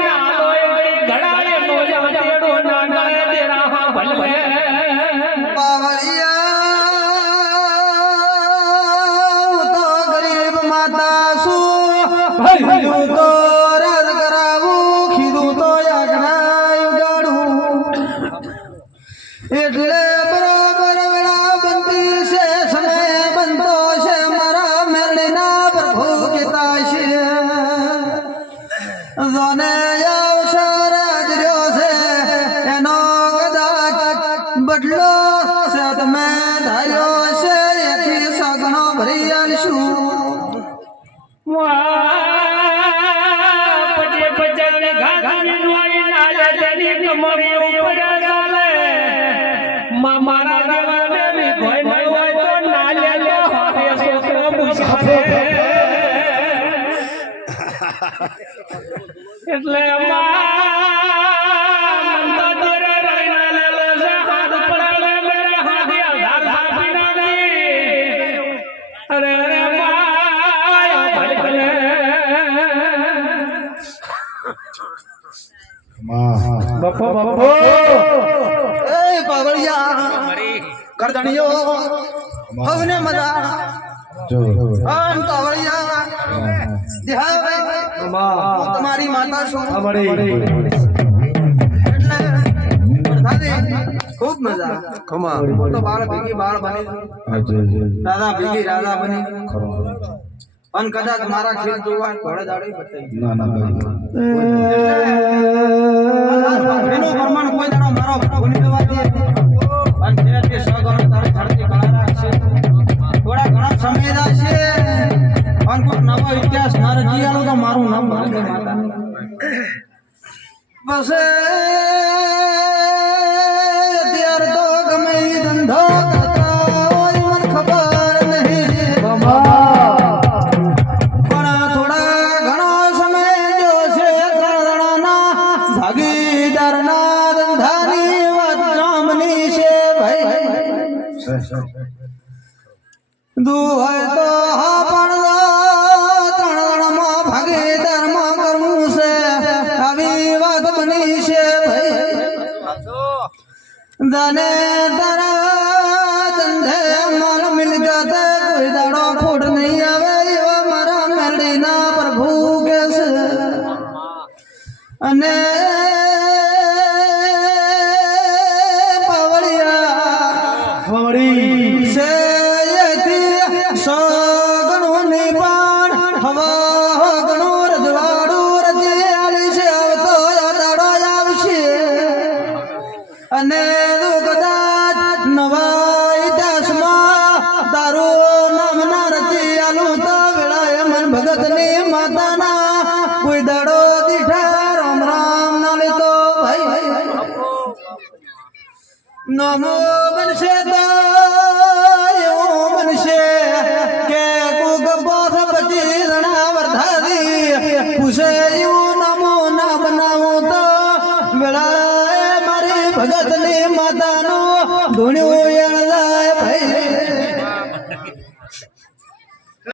નાલો ઘડાએ ના તેરા હા પાવળિયા તો ગરીબ માતા શું. તો રાજ કરાવું ખીધું તો ઉગાડું. એટલે મારા દેવાને બી ભય ન હોય તો નાલે લે હાથે છોકરો મુસાફે એટલે માં મન કરદણીઓ હવને મજા આમ પાવળિયા દેહાવે હું તમારી માતા છું. એટલે ખૂબ મજા. હું તો બાળ ભેગી બાળ બની દાદા ભેગી રાધા બની. અને કદાચ મારા ખેલ જોવા ઘોડે દાડી બતાવી એનું પ્રમાણ કોઈ દાડો મારો બસ અત્યારે તો ગમે ધંધો કરતા હોય, મને ખબર નહીં. પણ થોડા ઘણા સમય જો છે જણાના ભાગીદારના ધંધાની તો હા પણ દાને તારા ધંધે માલ મિલકત કોઈ દાડો ફૂટ નહીં આવે એવા મારા મેળીના પ્રભુ કેસ અને પાવડિયા છે કોઈ દડો દીઠા રામ રામ ના લેતો ભાઈ. નમો બનશે તો એવું બનશે. કે કુક બોસ પછી રણા વર્ધારી પૂછે એવું નમો ના બનાવું તો વેળા મારી ભગતની માતાનો ધૂણ્યું એણ જાય ભાઈ.